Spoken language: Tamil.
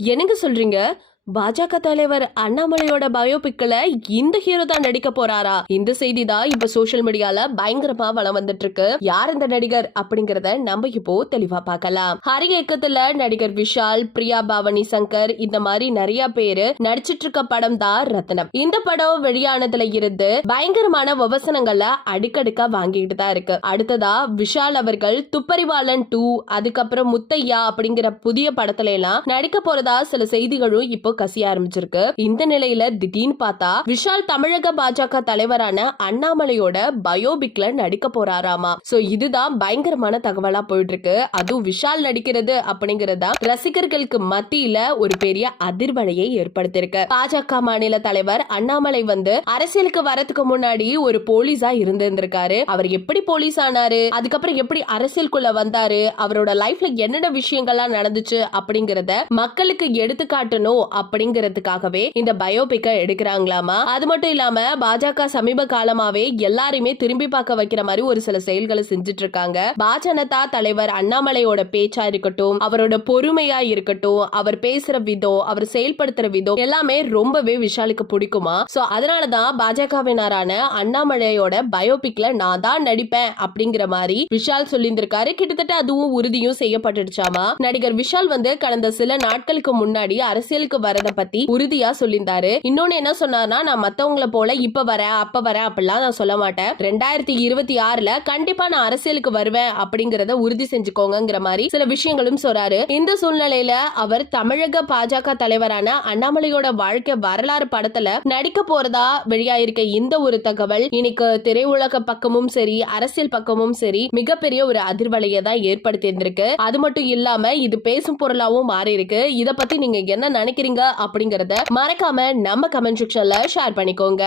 என்னங்க சொல்றீங்க? பாஜக தலைவர் அண்ணாமலையோட பயோபிக்ல இந்த ஹீரோ தான் நடிக்க போறாரா? இந்த செய்தி தான் இப்ப சோஷியல் மீடியால பயங்கரமா வளம் வந்துட்டு இருக்கு. யார் இந்த நடிகர் அப்படிங்கறத நம்ம இப்போ தெளிவா பார்க்கலாம். ஹரி இயக்கத்துல நடிகர் விஷால் பிரியா பவானி சங்கர் இந்த மாதிரி நிறைய பேரு நடிச்சிட்டு இருக்க படம் தான் ரத்னம். இந்த படம் வெளியானதுல இருந்து பயங்கரமான விமர்சனங்களை அடுக்கடுக்கா வாங்கிட்டு தான் இருக்கு. அடுத்ததா விஷால் அவர்கள் துப்பறிவாளன் டூ அதுக்கப்புறம் முத்தையா அப்படிங்கிற புதிய படத்துல எல்லாம் நடிக்க போறதா சில செய்திகளும் இப்போ கசிய ஆரம்பிச்சிருக்கு. இந்த நிலையில திடீர்னு பார்த்தா விஷால் தமிழக பாஜக தலைவரான அண்ணாமலையோட பயோபிக்ல நடிக்க போறாராமா. சோ இதுதான் பயங்கரமான தகவலா போயிட்டு இருக்கு அதுவும் விஷால் நடிக்கிறது அப்படிங்கறதா ரசிகர்களுக்கு மத்தியில ஒரு பெரிய அதிர்வலையை ஏற்படுத்தியிருக்கு. பாஜக மாநில தலைவர் அண்ணாமலை வந்து அரசியலுக்கு வரதுக்கு முன்னாடி ஒரு போலீஸா இருந்திருந்திருக்காரு. அவர் எப்படி போலீஸ் ஆனாரு? அதுக்கப்புறம் எப்படி அரசியலுக்குள்ள வந்தாரு? அவரோட லைஃப்ல என்னென்ன விஷயங்கள்லாம் நடந்துச்சு அப்படிங்கறத மக்களுக்கு எடுத்துக்காட்டணும் அப்படிங்கறதுக்காகவே இந்த பயோபிக்க எடுக்கிறாங்களாமா? அது மட்டும் இல்லாம பாஜக சமீப காலமாவே எல்லாரையுமே திரும்பி பார்க்க வைக்கிற மாதிரி ஒரு சில செயல்களை செஞ்சுட்டு இருக்காங்க பாஜனதா தலைவர் அண்ணாமலையோட பேச்சா இருக்கட்டும் அவரோட பொறுமையா இருக்கட்டும் அவர் பேசுற விதம் அவர் செயல்படுத்துற விதம் எல்லாமே ரொம்பவே விஷாலுக்கு பிடிக்குமா? சோ அதனாலதான் பாஜகவினரான அண்ணாமலையோட பயோபிக்ல நான் தான் நடிப்பேன் அப்படிங்கிற மாதிரி விஷால் சொல்லியிருந்திருக்காரு. கிட்டத்தட்ட அதுவும் உறுதியும் செய்யப்பட்டுடுச்சாமா? நடிகர் விஷால் வந்து கடந்த சில நாட்களுக்கு முன்னாடி அரசியலுக்கு வரத பத்தி உறுதியா சொல்லியிருந்தாரு. இன்னொன்னு என்ன சொன்னார்னா நான் மத்தவங்களை போல இப்ப வரேன் அப்ப வரேன் அப்படிலாம் நான் சொல்ல மாட்டேன். ரெண்டாயிரத்தி இருபத்தி ஆறுல கண்டிப்பா நான் அரசியலுக்கு வருவேன் அப்படிங்கறத உறுதி செஞ்சுக்கோங்கிற மாதிரி சில விஷயங்களும் சொல்றாரு. இந்த சூழ்நிலையில அவர் தமிழக பாஜக தலைவரான அண்ணாமலையோட வாழ்க்கை வரலாறு படத்துல நடிக்க போறதா வெளியாயிருக்க இந்த ஒரு தகவல் இன்னைக்கு திரையுலக பக்கமும் சரி அரசியல் பக்கமும் சரி மிகப்பெரிய ஒரு அதிர்வலையை தான் ஏற்படுத்தி இருந்திருக்கு அது மட்டும் இல்லாம இது பேசும் பொருளாவும் மாறி இருக்கு இத பத்தி நீங்க என்ன நினைக்கிறீங்க அப்படிங்கறத மறக்காம நம்ம கமெண்ட் செக்ஷன்ல ஷேர் பண்ணிக்கோங்க.